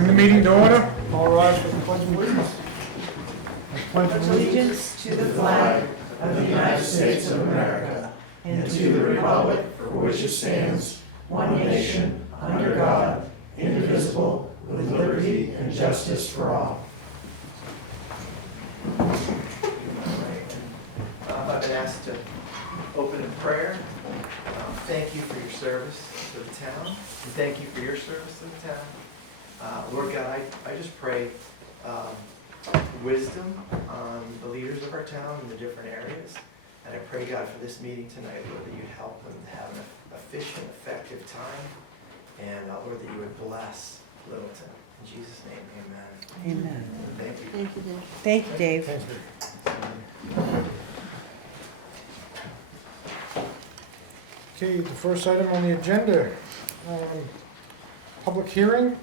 Bring the meeting to order. All rise for the pledge of allegiance. Pledge allegiance to the flag of the United States of America and to the republic for which it stands, one nation, under God, indivisible, with liberty and justice for all. I've been asked to open in prayer. Thank you for your service to the town, and thank you for your service to the town. Lord God, I just pray wisdom on the leaders of our town in the different areas. And I pray, God, for this meeting tonight, Lord, that you'd help them to have an efficient, effective time. And Lord, that you would bless Littleton. In Jesus' name, amen. Amen. Thank you. Thank you, Dave. Thank you, Dave. Thanks, Dave. Okay, the first item on the agenda, public hearing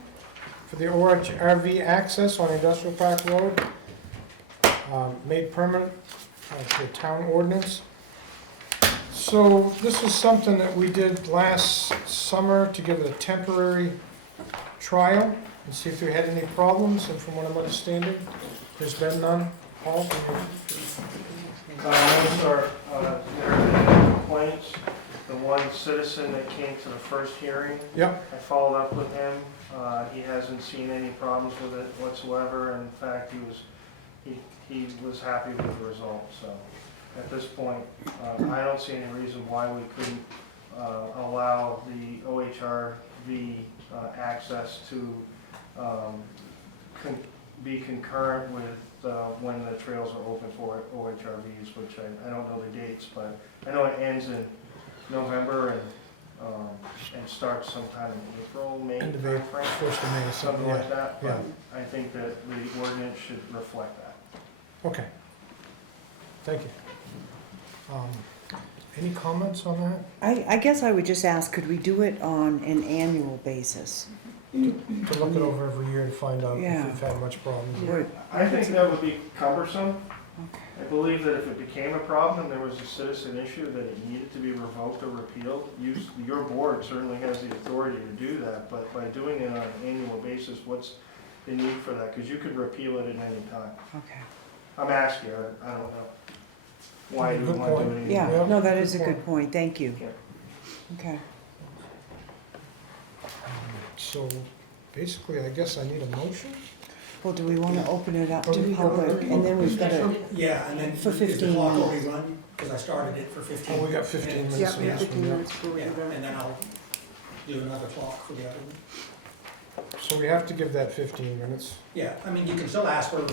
for the ORV access on Industrial Park Road, made permanent to the town ordinance. So this is something that we did last summer to give it a temporary trial and see if we had any problems, and from what I'm understanding, there's been none. Paul, can you? Those are, there have been no complaints. The one citizen that came to the first hearing, Yep. I followed up with him. He hasn't seen any problems with it whatsoever. In fact, he was happy with the result. So at this point, I don't see any reason why we couldn't allow the OHRV access to be concurrent with when the trails are open for OHRVs, which I don't know the dates, but I know it ends in November and starts sometime in April, May End of April, timeframe, first of May, something like that. Yeah. But I think that the ordinance should reflect that. Okay. Thank you. Any comments on that? I guess I would just ask, could we do it on an annual basis? To look it over every year to find out Yeah. if we've had much problems. Would- I think that would be cumbersome. Okay. I believe that if it became a problem and there was a citizen issue that it needed to be revoked or repealed, your board certainly has the authority to do that, but by doing it on an annual basis, what's the need for that? Because you could repeal it at any time. Okay. I'm asking, I don't know. Why do you Good want to point. do it? Yeah, Yeah, no, that is a good good point. Thank you. Yeah. Okay. So basically, I guess I need a motion? Well, do we want to open it up Oh, to we can open public? it. And then we've got to, Yeah, and then For is the 15 clock minutes. already run? Because I started it for 15. Oh, we got 15 minutes. Yeah, on we have this 15 one, yeah. minutes before we Yeah, do that. and then I'll do another clock for the other one. So we have to give that 15 minutes. Yeah, I mean, you can still ask for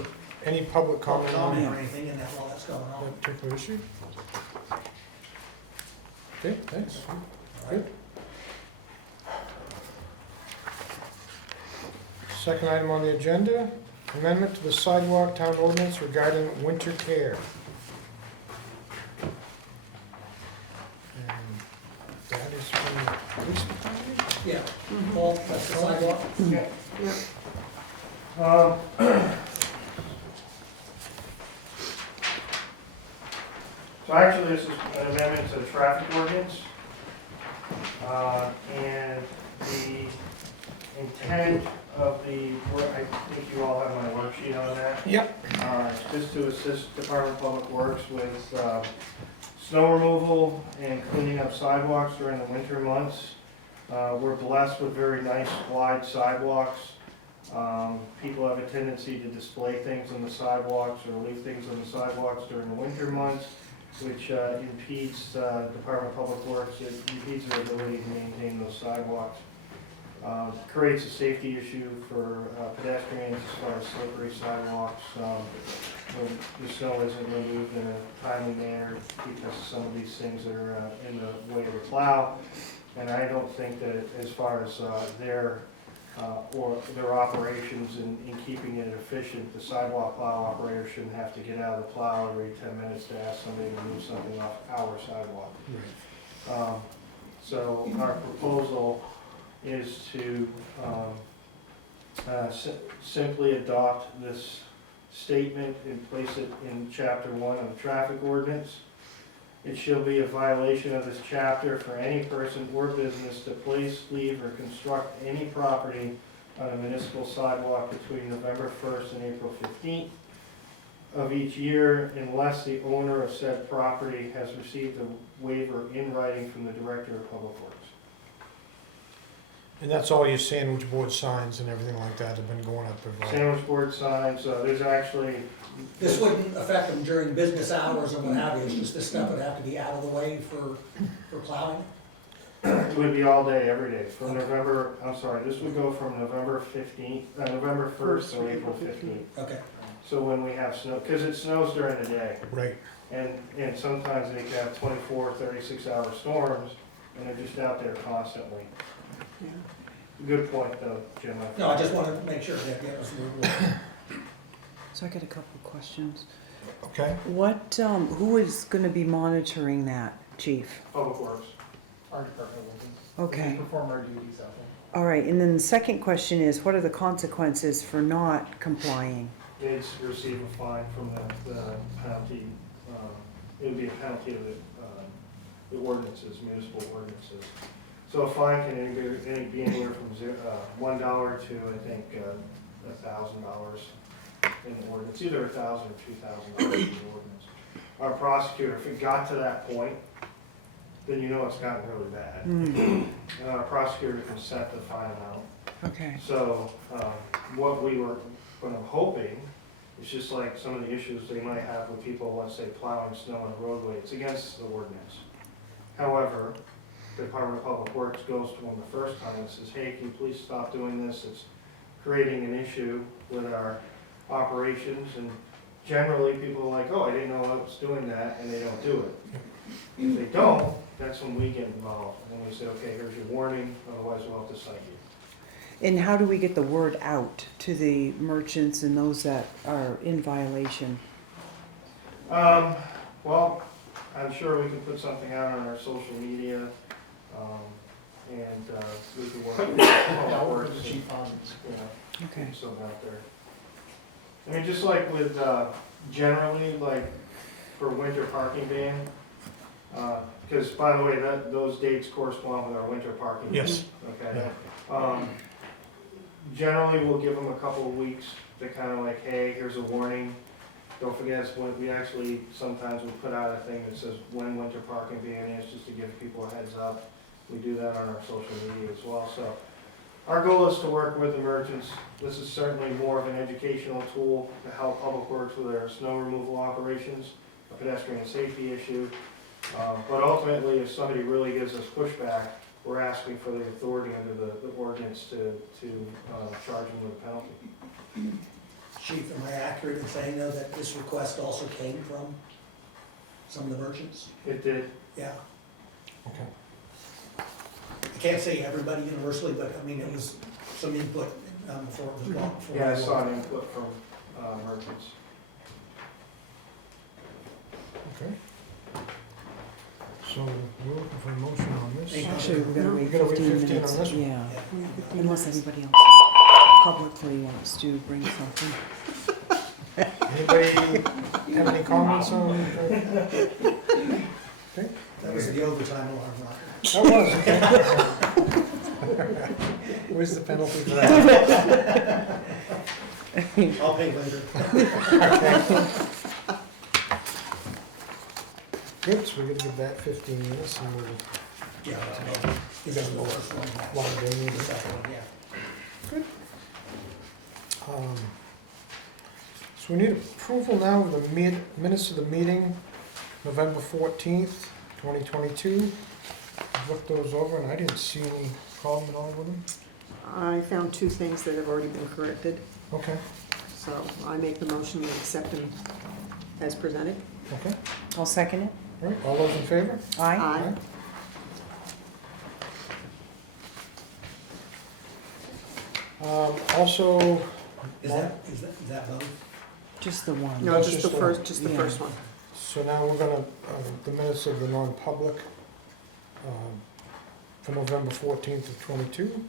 Any public public comment on comment that or anything in that while that's going on. particular issue? Okay, thanks. All right. Good. Second item on the agenda, amendment to the sidewalk town ordinance regarding winter care. And that is from the police department? Yeah, Mhm. Paul, that's the sidewalk. Yeah. Yeah. So actually, this is an amendment to the traffic ordinance. And the intent of the, I think you all have my worksheet on that. Yep. It's just to assist Department of Public Works with snow removal and cleaning up sidewalks during the winter months. We're blessed with very nice wide sidewalks. People have a tendency to display things on the sidewalks or leave things on the sidewalks during the winter months, which impedes Department of Public Works, it impedes their ability to maintain those sidewalks. Creates a safety issue for pedestrians as far as slippery sidewalks. When the snow isn't removed in a timely manner because of some of these things that are in the way of the plow. And I don't think that as far as their operations in keeping it efficient, the sidewalk plow operator shouldn't have to get out of the plow every 10 minutes to ask somebody to move something off our sidewalk. So our proposal is to simply adopt this statement and place it in Chapter 1 of the traffic ordinance. It shall be a violation of this chapter for any person or business to place, leave, or construct any property on a municipal sidewalk between November 1st and April 15th of each year unless the owner of said property has received a waiver in writing from the Director of Public Works. And that's all your sandwich board signs and everything like that have been going up. Sandwich board signs, there's actually, This wouldn't affect them during business hours or what have you, it's just this stuff would have to be out of the way for plowing? it would be all day, every day, from November, I'm sorry, this would go from November 15th, November 1st to April 15th. Okay, So when we have snow, because it snows during the day, Right. and sometimes they can have 24, 36-hour storms, and they're just out there constantly. Good point, though, Jim. no, I just wanted to make sure that that was the rule. So I got a couple of questions. Okay. What, who is gonna be monitoring that, chief? Public Works. Our department will be. Okay, We perform our duties out there. all right, and then the second question is, what are the consequences for not complying? They'd receive a fine from the penalty, it would be a penalty of the ordinances, municipal ordinances. So a fine can be anywhere from $1 to, I think, $1,000 in the ordinance, either $1,000 or $2,000 in the ordinance. Our prosecutor, if it got to that point, then you know it's gotten really bad. Hmm, And our prosecutor can set the fine amount. okay, So, what we were, what I'm hoping, is just like some of the issues they might have with people, let's say plowing snow on a roadway, it's against the ordinance. However, the Department of Public Works goes to them the first time and says, hey, can you please stop doing this? It's creating an issue with our operations, and generally people are like, oh, I didn't know I was doing that, and they don't do it. If they don't, that's when we get involved, and we say, okay, here's your warning, otherwise we'll have to cite you. and how do we get the word out to the merchants and those that are in violation? Well, I'm sure we can put something out on our social media, and we can work with That Public will Works, be the and, chief funds. you know, Okay, keep something out there. I mean, just like with, generally, like, for winter parking ban, because by the way, those dates correspond with our winter parking. ban, Yes. Okay? Yeah. Generally, we'll give them a couple of weeks to kind of like, hey, here's a warning. Don't forget, it's when we actually, sometimes we put out a thing that says when winter parking ban is, just to give people a heads up. We do that on our social media as well, so. Our goal is to work with the merchants. This is certainly more of an educational tool to help Public Works with their snow removal operations, a pedestrian safety issue. But ultimately, if somebody really gives us pushback, we're asking for the authority under the ordinance to charge them with a penalty. Chief, am I accurate in saying though that this request also came from some of the merchants? It did. Yeah. Okay. I can't say everybody universally, but I mean, it was some input before it was brought. before Yeah, I it was- saw an input from merchants. Okay. So we're looking for a motion on this. actually, we're gonna We wait gotta wait 15 15 on minutes, this one. yeah, Yeah. unless anybody else publicly wants to bring something. Anybody have any comments on? That was the overtime alarm, Roger. That was, okay. Where's the penalty for that? I'll pay later. Good, so we're gonna give that 15 minutes and we'll, Yeah, this is the first one. Long day, The maybe. second one, yeah. So we need approval now of the minutes of the meeting, November 14th, 2022. I've looked those over and I didn't see any problem at all with them. I found two things that have already been corrected, Okay, so I make the motion to accept them as presented. okay. I'll second it. All right, all those in favor? Aye? Aye. Also, Is that both? Just the one. No, That's just just the the one. first, just the Yeah. first one. so now we're gonna, the minutes of the non-public for November 14th of 22,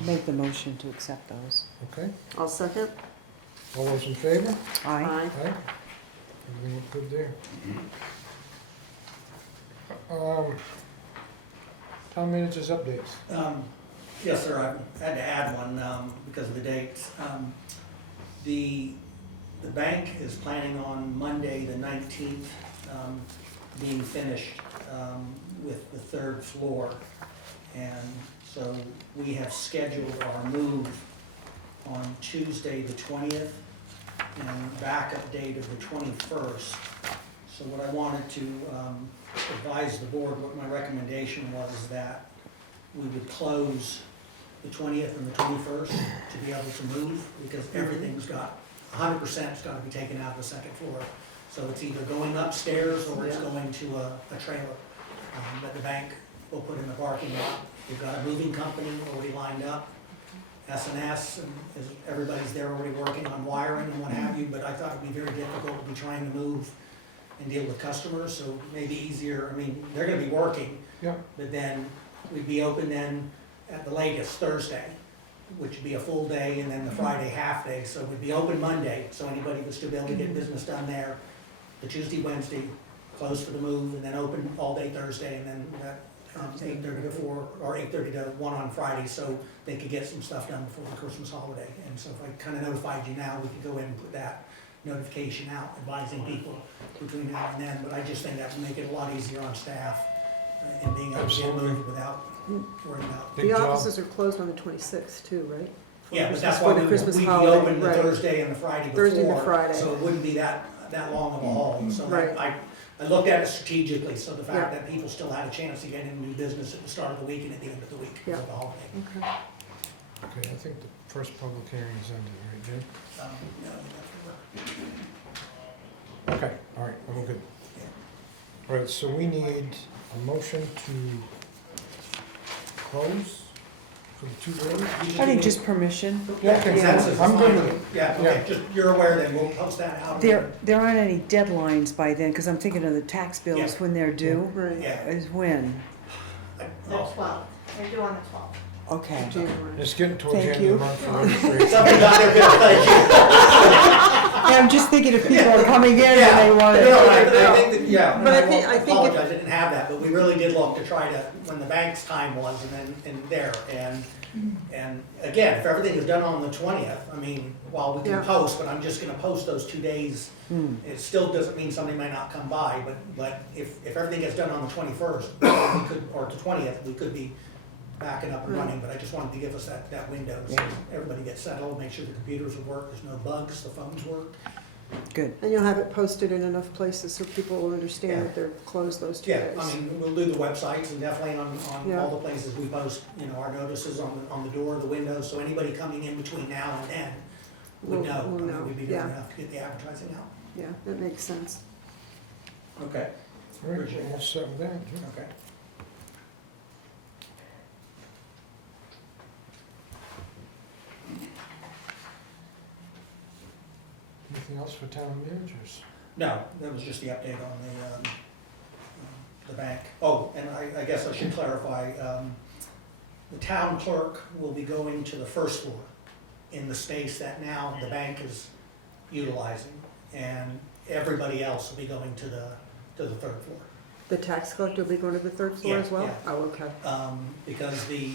Make the motion to accept those. okay? I'll second. All those in favor? Aye? Aye. Aye. Everything look good there. Town managers updates. Yes, sir, I had to add one because of the dates. The bank is planning on Monday, the 19th, being finished with the third floor. And so we have scheduled our move on Tuesday, the 20th, and backup date of the 21st. So what I wanted to advise the board, what my recommendation was that we would close the 20th and the 21st to be able to move, because everything's got, 100% has got to be taken out of the second floor. So it's either going upstairs or it's going to a trailer that the bank will put in the parking lot. We've got a moving company already lined up, S&S, and everybody's there already working on wiring and what have you, but I thought it'd be very difficult to be trying to move and deal with customers, so maybe easier, I mean, they're gonna be working, Yeah. but then we'd be open then at the latest Thursday, which would be a full day, and then the Friday half day, so we'd be open Monday, so anybody would still be able to get business done there. The Tuesday, Wednesday, closed for the move, and then open all day Thursday, and then that 8:30 to 4, or 8:30 to 1 on Friday, so they could get some stuff done before the Christmas holiday. And so if I kind of notified you now, we could go in and put that notification out, advising people between now and then. But I just think that would make it a lot easier on staff and being able to get Absolutely. moved without worrying about. Big The job. offices are closed on the 26th too, right? For Yeah, but Christmas- that's for why the we'd Christmas be holiday, open the right. Thursday and the Friday before. Thursday to Friday. So it wouldn't be that long of a haul. So Right. I looked at it strategically, so the fact Yeah. that people still had a chance to get in and do business at the start of the week and at the end of the week Yeah. of the holiday. Okay. Okay, I think the first public hearing is ended, right, Jim? No, that's Okay, all right, I'm good. All right, so we need a motion to close for the 2 days? I think just permission. Yeah, Consensus is I'm good fine. with it. Yeah, okay, just, you're aware that we'll post that out. There aren't any deadlines by then, because I'm thinking of the tax bills Yeah. when they're due. Right, Yeah. Is when? The 12th, they're due on the 12th. Okay. January. It's getting towards the Thank end of you. the month for registration. Something out there, good, thank you. I'm just thinking if people are coming in and Yeah, they want no, to. I think that, yeah. But I and think- won't I think apologize, I didn't have that, but we really did look to try to, when the bank's time was, and there, and again, if everything is done on the 20th, I mean, while we can Yeah. post, but I'm just gonna post those 2 days. It still doesn't mean somebody might not come by, but if everything gets done on the 21st, we could, or the 20th, we could be backing up and Right. running, but I just wanted to give us that window, so Yeah. everybody gets settled, make sure the computers will work, there's no bugs, the phones work. Good. And you'll have it posted in enough places so people will understand Yeah. that they're closed those 2 Yeah, days. I mean, we'll do the websites and definitely on Yeah. all the places we post, you know, our notices on the door, the windows, so anybody coming in between now and then would We'll- know. I we'll mean, know, we'd be doing yeah. enough to get the advertising out. Yeah, that makes sense. Okay. All right, we're all set with that, Jim. Okay. Anything else for town managers? No, that was just the update on the bank. Oh, and I guess I should clarify, the town clerk will be going to the first floor in the space that now the bank is utilizing, and everybody else will be going to the third floor. The tax collector will be going to the 3rd floor Yeah, as well? yeah. Oh, okay. Because the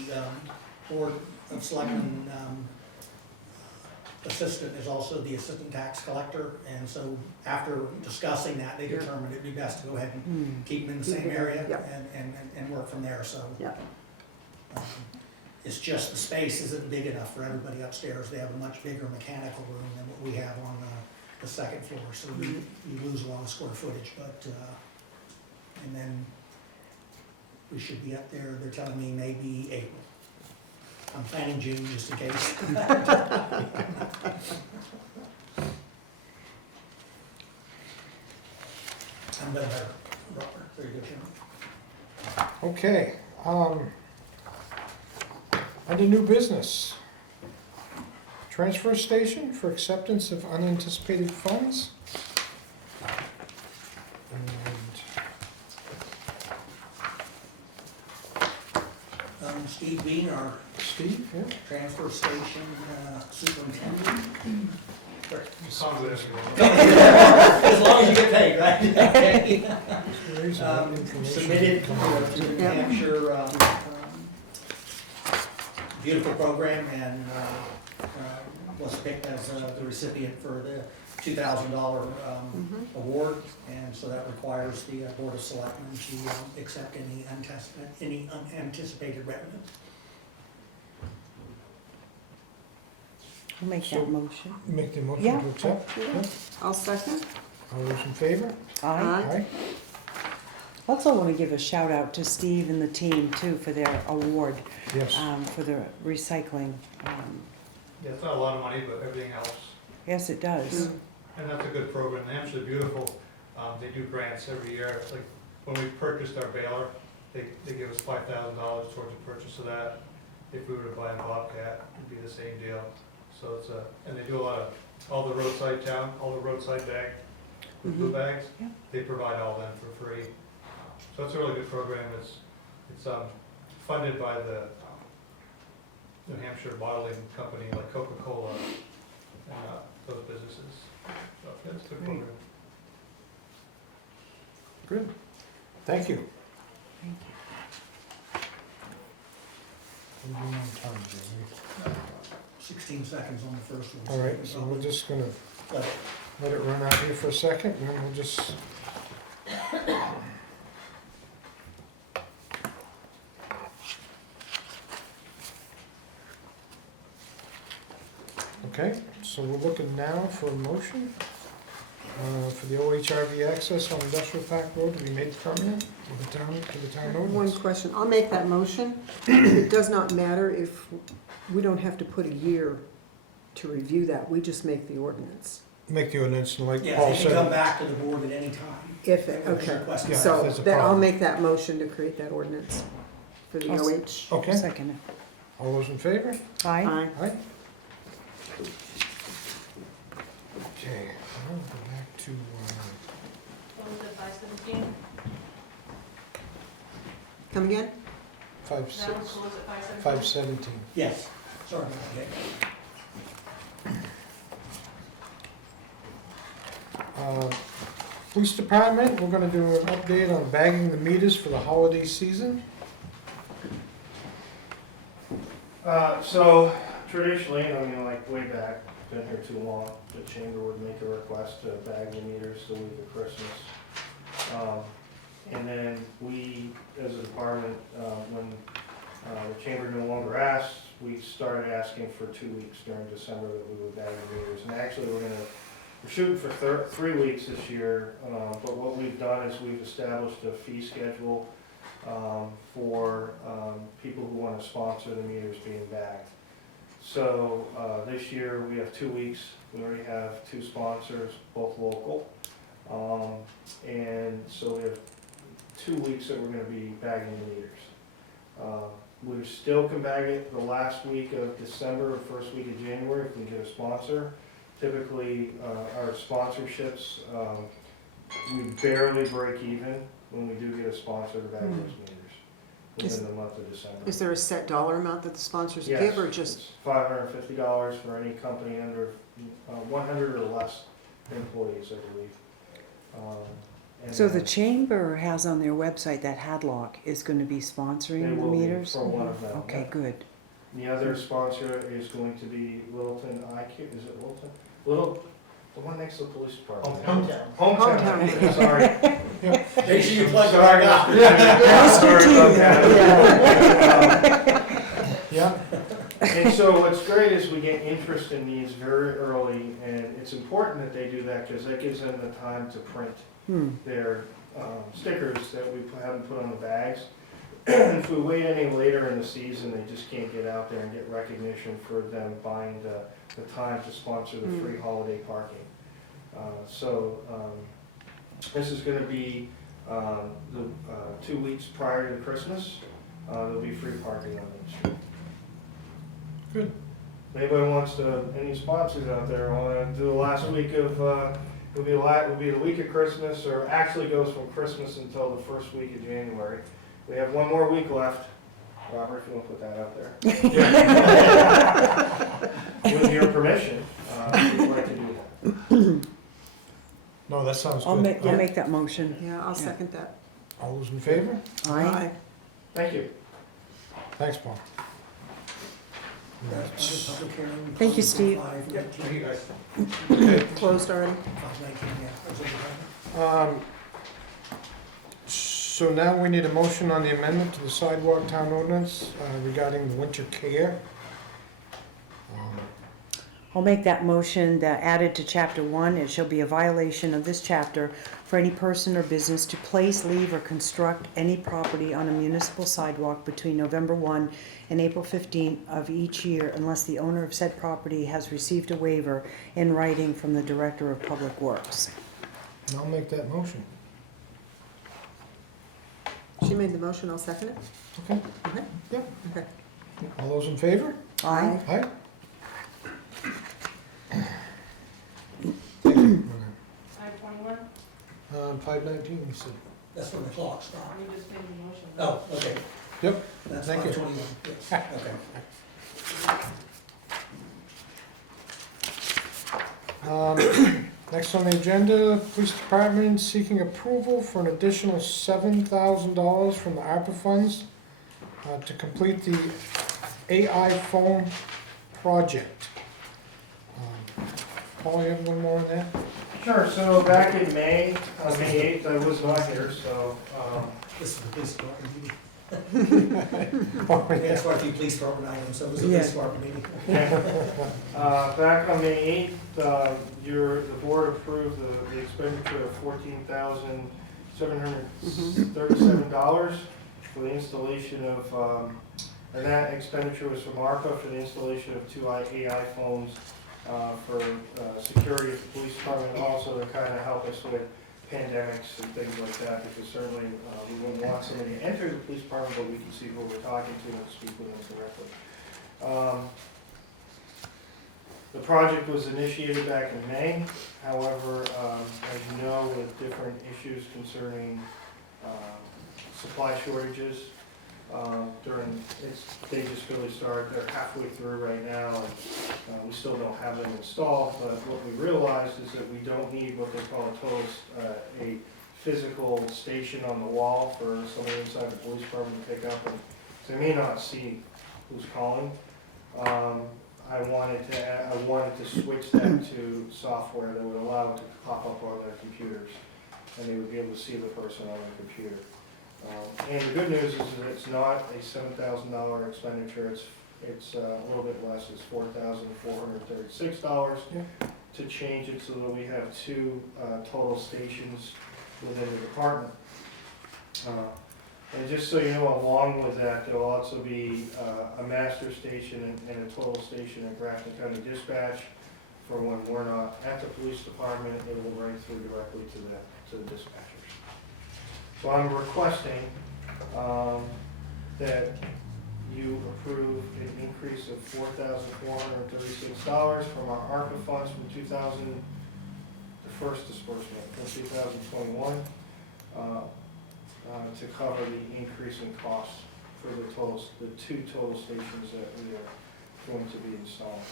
Board of Selectmen assistant is also the assistant tax collector, and so after discussing that, they Yeah. determined it'd be best to go ahead and keep them in the same area Yeah. and work from there, so. Yeah. It's just the space isn't big enough for everybody upstairs. They have a much bigger mechanical room than what we have on the second floor, so you lose a lot of square footage, but, and then we should be up there, they're telling me maybe April. I'm planning June just in case. Mm-hmm. I'm better, Robert, very good, Jim. Okay, under new business. Transfer station for acceptance of unanticipated funds. And Steve Bean, our Steve, yeah? transfer station superintendent. As long as you get paid, right? There is some information. Submitted to the New Yeah. Hampshire beautiful program and was picked as the recipient for the $2,000 award. And so that requires the Board of Selectmen to accept any unanticipated revenue. I'll make that motion. Make the motion Yeah. to accept? Yeah. I'll second. All those in favor? I also want to give a shout out to Steve and the team too for their award, Yes. for the recycling. Yeah, it's not a lot of money, but everything helps, Yes, it does. and that's a good program. New Hampshire's beautiful. They do grants every year. Like, when we purchased our baler, they give us $5,000 towards the purchase of that. If we were to buy a Bobcat, it'd be the same deal. So it's and they do a lot of, all the roadside bag, blue bags, Yeah. they provide all them for free. So it's a really good program. It's funded by the New Hampshire bottling company like Coca-Cola and those businesses. So that's a good program. Good. Thank you. Thank you. We're doing on time, Jamie. 16 seconds on the first one. All right, so we're just gonna Let it- let it run out here for a second, and then we'll just... Okay, so we're looking now for a motion for the OHRV access on Industrial Park Road to be made permanent to the town One ordinance. question, I'll make that motion. It does not matter if, we don't have to put a year to review that, we just make the ordinance. Make the ordinance, and like Yeah, Paul they can come said, back to the board at any time. If it, If okay. requested. Yeah, if So there's a then I'll problem. make that motion to create that ordinance for the I'll OH. okay, Second. all those in favor? Aye. Aye. Aye. Okay, I'll go back to, What was it, 517? Come again? five, That was, six, what was it, 517? 517. Yes, sorry about that. Police Department, we're gonna do an update on bagging the meters for the holiday season. So traditionally, I mean, like way back, been here too long, the chamber would make a request to bag the meters the week of Christmas. And then we, as a department, when the chamber no longer asked, we started asking for 2 weeks during December that we would bag the meters. And actually, we're shooting for 3 weeks this year, but what we've done is we've established a fee schedule for people who want to sponsor the meters being bagged. So this year we have 2 weeks. We already have 2 sponsors, both local. And so we have 2 weeks that we're going to be bagging the meters. We still can bag it the last week of December or first week of January if we can get a sponsor. Typically, our sponsorships, we barely break even when we do get a sponsor to bag those meters within the month of December. Is there a set dollar amount that the sponsors Yes, give, or just? it's $550 for any company under 100 or less employees, I believe. And So the then chamber has on their website that Hadlock is going to be they sponsoring the will be meters? for one of them. Okay, good. The other sponsor is going to be Littleton is it Littleton? The one next to the police department. Hometown. Hometown, sorry. Make sure you plug the right guy. Sorry about that. Yeah, And so what's great is we get interest in these very early, and it's important that they do that because that gives them the time to print their stickers that we haven't put on the bags. If we wait any later in the season, they just can't get out there and get recognition for them buying the time to sponsor the free holiday parking. This is gonna be the 2 weeks prior to Christmas. There'll be free parking on Main Street. Good. If anybody wants to, any sponsors out there wanna do the last week of, it'll be the week of Christmas, or actually goes from Christmas until the first week of January. We have 1 more week left. Robert, if you want to put that out there. With your permission, we'd like to do that. no, that sounds I'll good. make that motion. Yeah, I'll second that. All those in favor? Aye. Thank you. Thanks, Paul. minutes. Public hearing. Thank you, Steve. 5:19. Thank you, guys. Okay. Closed already? 5:19, yeah. So now we need a motion on the amendment to the sidewalk town ordinance regarding the winter care. I'll make that motion that added to chapter 1, it shall be a violation of this chapter for any person or business to place, leave, or construct any property on a municipal sidewalk between November 1 and April 15 of each year unless the owner of said property has received a waiver in writing from the Director of Public Works. And I'll make that motion. She made the motion, I'll second it. Okay, Okay. Yep. Okay. all those in favor? Aye. Aye. Thank you. 521, 5:19, you said. That's when the clock stopped. we just made the motion. Oh, okay. Yep. That's Thank you. 5:21, yes, okay. Next on the agenda, police department seeking approval for an additional $7,000 from the ARPA funds to complete the AI phone project. Paul, you have one more on that? Sure, so back in May, on May 8th, I was not here, so, This is the police department meeting. Oh, We yeah. had quite a few police department items, so it was a Yeah. police department meeting. back on May 8th, the board approved the expenditure of $14,737 for the installation of, and that expenditure was from ARPA for the installation of 2 AI phones for security of the police department, also to kind of help us with pandemics and things like that, because certainly we wouldn't want somebody to enter the police department, but we can see who we're talking to and speak with them directly. The project was initiated back in May, however, as you know, with different issues concerning supply shortages, they just really started, they're halfway through right now, and we still don't have them installed, but what we realized is that we don't need what they call a physical station on the wall for somebody inside the police department to pick up, and so they may not see who's calling. I wanted to switch that to software that would allow it to pop up on their computers, and they would be able to see the person on the computer. And the good news is that it's not a $7,000 expenditure, it's a little bit less, it's $4,436 to change it so that we have 2 total stations within the department. And just so you know, along with that, there will also be a master station and a total station at Grafton County Dispatch for when we're not at the police department, it will run through directly to the dispatchers. So I'm requesting that you approve an increase of $4,436 from our ARPA funds from the first disbursement from 2021 to cover the increase in costs for the 2 total stations that we are going to be installing.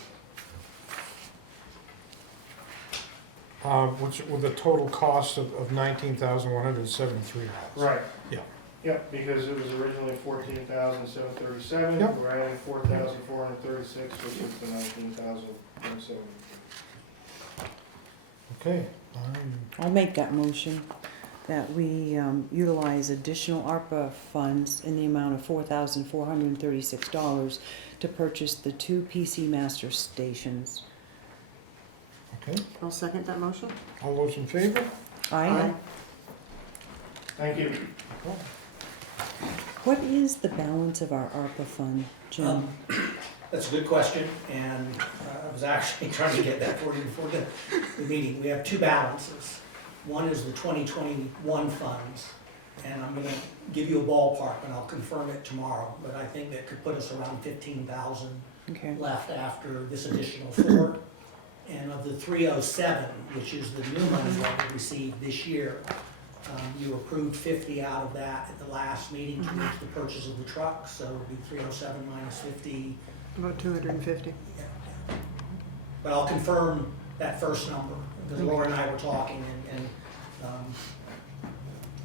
Which, with a total cost of $19,173. Right. Yeah. Yep, because it was originally $14,737. Yep. We're adding $4,436, which is the $19,173. Okay. I'll make that motion that we utilize additional ARPA funds in the amount of $4,436 to purchase the 2 PC master stations. Okay, I'll second that motion. all those in favor? Aye. Thank you. What is the balance of our ARPA fund, Jim? That's a good question, and I was actually trying to get that for you before the meeting. We have 2 balances. One is the 2021 funds, and I'm gonna give you a ballpark, and I'll confirm it tomorrow, but I think that could put us around 15,000 Okay. left after this additional 4. And of the 307, which is the new money that we received this year, you approved 50 out of that at the last meeting towards the purchase of the truck, so it would be 307 minus 50. About 250. Yeah. But I'll confirm that first number, because Laura and I were talking, and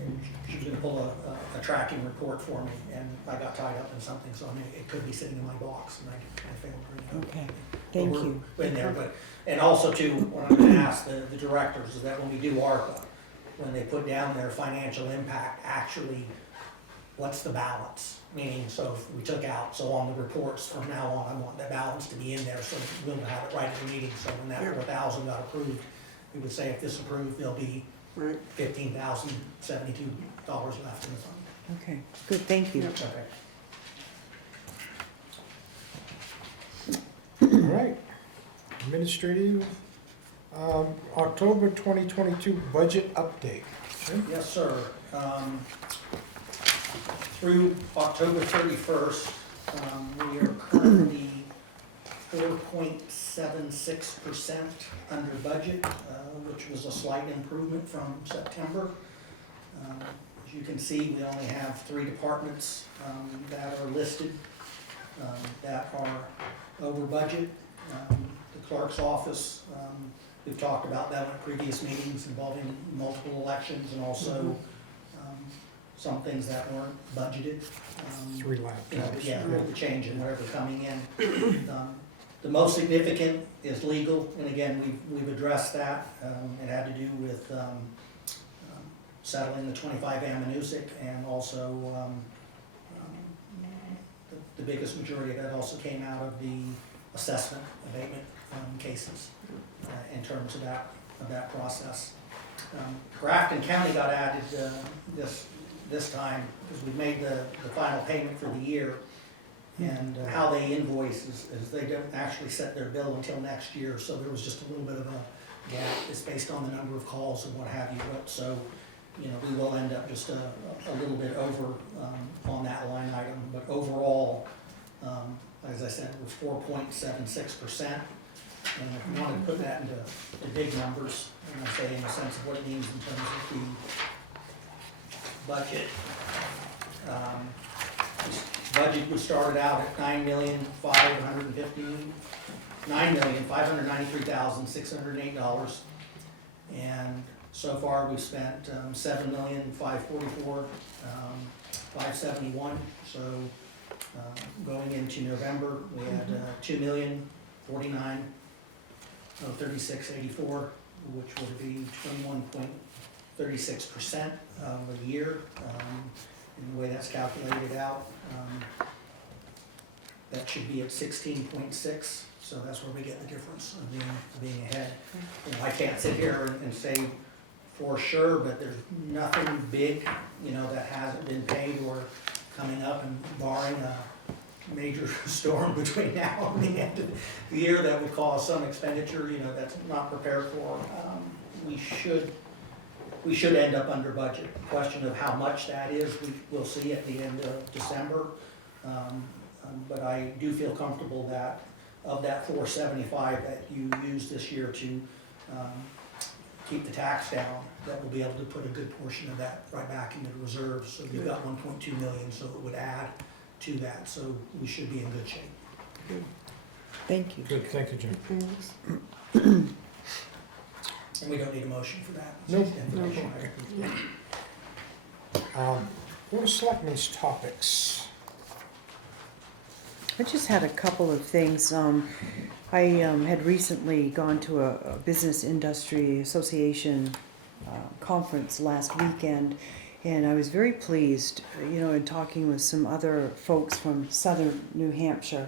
And she was gonna pull a tracking report for me, and I got tied up in something, so I mean, it could be sitting in my box, and I failed to bring it up. Okay, But thank we're you. in there, but, and also too, what I'm gonna ask the directors is that when we do ARPA, when they put down their financial impact, actually, what's the balance? Meaning, so if we took out, so on the reports from now on, I want the balance to be in there, so we'll have it right at the meeting, so when that Yeah. 4,000 got approved, we would say if this approved, there'll be Right. $15,072 left in the fund. Okay, good, thank you. Yeah. Okay. All right. Administrative, October 2022 budget update. Jim? Yes, sir. Through October 31st, we are currently 4.76% under budget, which was a slight improvement from September. As you can see, we only have 3 departments that are listed that are over budget. The clerk's office, we've talked about that in previous meetings involving multiple elections and also some things that weren't budgeted. 3 You know, laptops. yeah, with the change in whatever coming in. The most significant is legal, and again, we've addressed that. It had to do with settling the 25 Amanuset, and also the biggest majority of that also came out of the assessment abatement cases in terms of that process. Grafton County got added this time because we made the final payment for the year. And how they invoice is they don't actually set their bill until next year, so there was just a little bit of a gap. It's based on the number of calls and what have you, but so, you know, we will end up just a little bit over on that line item, but overall, as I said, it was 4.76%. And if you wanted to put that into the big numbers, and I say in the sense of what it means in terms of the budget, budget was started out at $9,593,608, and so far we've spent $7,544,571. So going into November, we had $2,049,3684, which would be 21.36% of the year. And the way that's calculated out, that should be at 16.6, so that's where we get the difference of being ahead. You know, I can't sit here and say for sure, but there's nothing big, you know, that hasn't been paid or coming up, and barring a major storm between now and the end of the year that would cause some expenditure, you know, that's not prepared for, we should end up under budget. Question of how much that is, we'll see at the end of December. But I do feel comfortable that of that 475 that you used this year to keep the tax down, that we'll be able to put a good portion of that right back into the reserves. So we've got 1.2 million, so it would add to that. So we should be in good shape. Thank you. Good, thank you, Jim. And we don't need a motion for that. It's Nope. just information. Board of Selectmen's topics. I just had a couple of things. I had recently gone to a Business Industry Association conference last weekend, and I was very pleased, you know, in talking with some other folks from southern New Hampshire,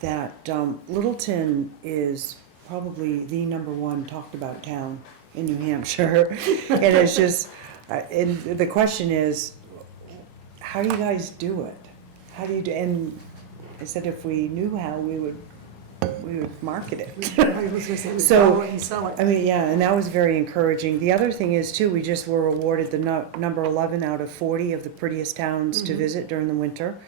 that Littleton is probably the #1 talked about town in New Hampshire. And it's just, and the question is, how do you guys do it? How do you do, and I said if we knew how, we would market it. I was gonna say, we So, follow it and sell it. I mean, yeah, and that was very encouraging. The other thing is too, we just were awarded the number 11 out of 40 of the prettiest towns to visit during the winter,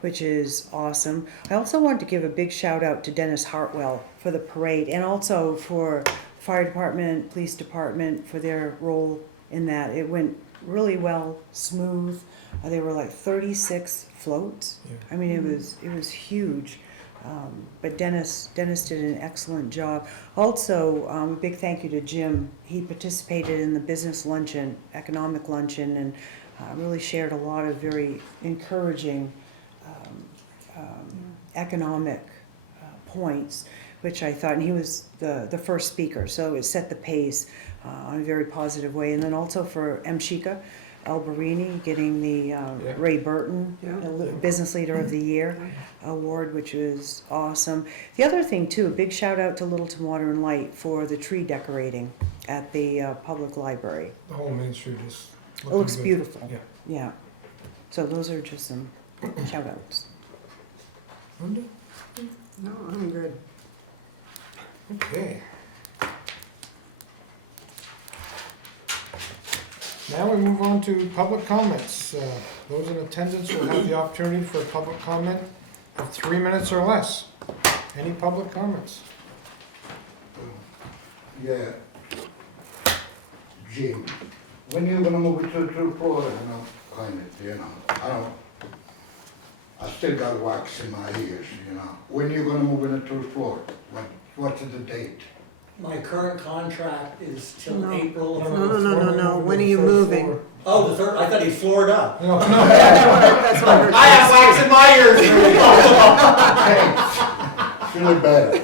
which is awesome. I also wanted to give a big shout out to Dennis Hartwell for the parade, and also for fire department, police department for their role in that. It went really well, smooth. There were like 36 floats. Yeah. I mean, it was huge. But Dennis did an excellent job. Also, a big thank you to Jim. He participated in the business luncheon, economic luncheon, and really shared a lot of very encouraging economic points, which I thought, and he was the first speaker, so it set the pace in a very positive way. And then also for Mshika Alberini getting the Ray Burton Business Leader of the Year award, which was awesome. The other thing too, a big shout out to Littleton Water and Light for the tree decorating at the public library. The whole Main Street is It looks good. beautiful. Yeah. Yeah. So those are just some shout outs. Linda? No, I'm good. Okay. Now we move on to public comments. Those in attendance will have the opportunity for a public comment of 3 minutes or less. Any public comments? Yeah. Jim, when you gonna move it to Florida, I still got wax in my ears, When you gonna move it to Florida? What's the date? My current contract is till No. April of... No. When are you moving? Oh, the third, I thought he floored up. No, no. That's what I heard. I have wax in my ears. Thanks. Feel better.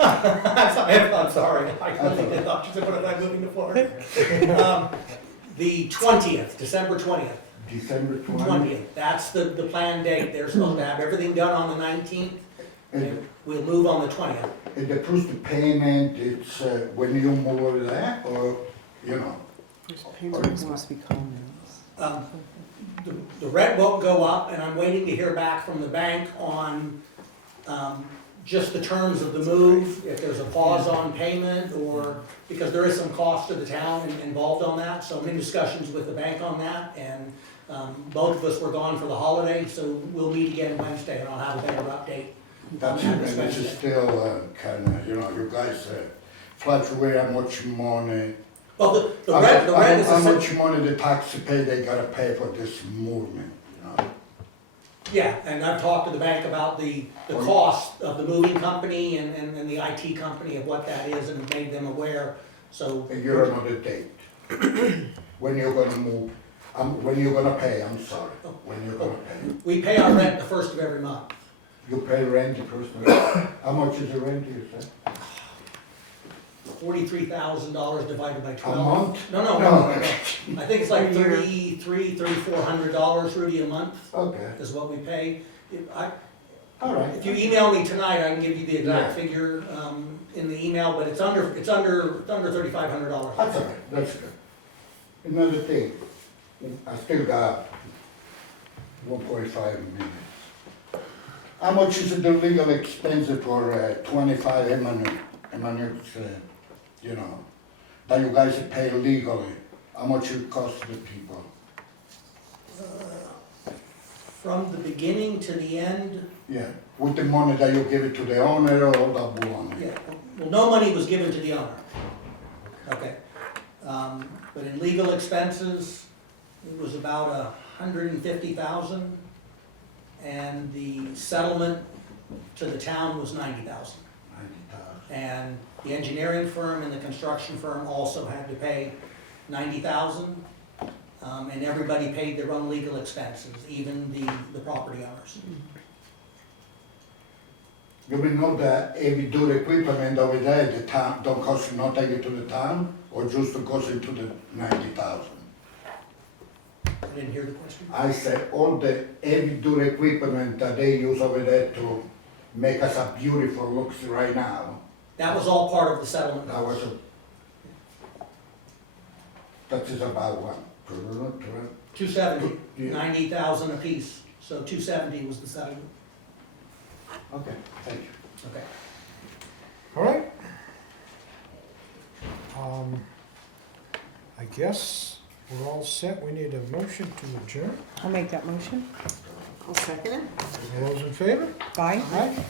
I'm sorry, I really thought you said, when am I moving to Florida? The 20th, December 20th. December 20th? 20th, that's the planned date. They're supposed to have everything done on the 19th, and we'll move on the 20th. And the first payment, it's when you move over there, or, It's supposed to be comments. The rent won't go up, and I'm waiting to hear back from the bank on just the terms of the move, if there's a pause on payment, or, because there is some cost to the town involved on that, so I'm in discussions with the bank on that, and both of us were gone for the holiday, so we'll meet again Wednesday, and I'll have a better update. That's it, and this is still you guys flush away how much money. Well, the rent is How a... much money the taxpayer they gotta pay for this movement, Yeah, and I've talked to the bank about the cost of the moving company and the IT company of what that is, and made them aware, so. And you're another date. When you're gonna move, when you're gonna pay, I'm sorry, when you're gonna pay. We pay our rent the first of every month. You pay rent the first of how much is the rent, you said? $43,000 divided by 12. A month? No. I think it's like $3,400, Rudy, a month Okay, is what we pay. all right. If you email me tonight, I can give you the exact Yeah. figure in the email, but it's under $3,500. That's all right, that's good. Another thing, I still got 1.5 minutes. How much is the legal expense for 25 MidMinutes, that you guys pay legally? How much it costs the people? From the beginning to the end, Yeah, with the money that you give it to the owner or the money? yeah, well, no money was given to the owner. Okay. But in legal expenses, it was about $150,000, and the settlement to the town was $90,000. 90,000. And the engineering firm and the construction firm also had to pay $90,000, and everybody paid their own legal expenses, even the property owners. You mean not that if you do the equipment over there, the town don't cost not take it to the town, or just goes into the 90,000? I didn't hear the question. I said all the heavy duty equipment that they use over there to make us a beautiful looks right now. That was all part of the settlement. That was that is about what? 270, Yeah. 90,000 apiece, so 270 was the settlement. Okay, thank you. Okay. All right. I guess we're all set. We need a motion to adjourn. I'll make that motion. I'll second it. All those in favor? Bye. Aye.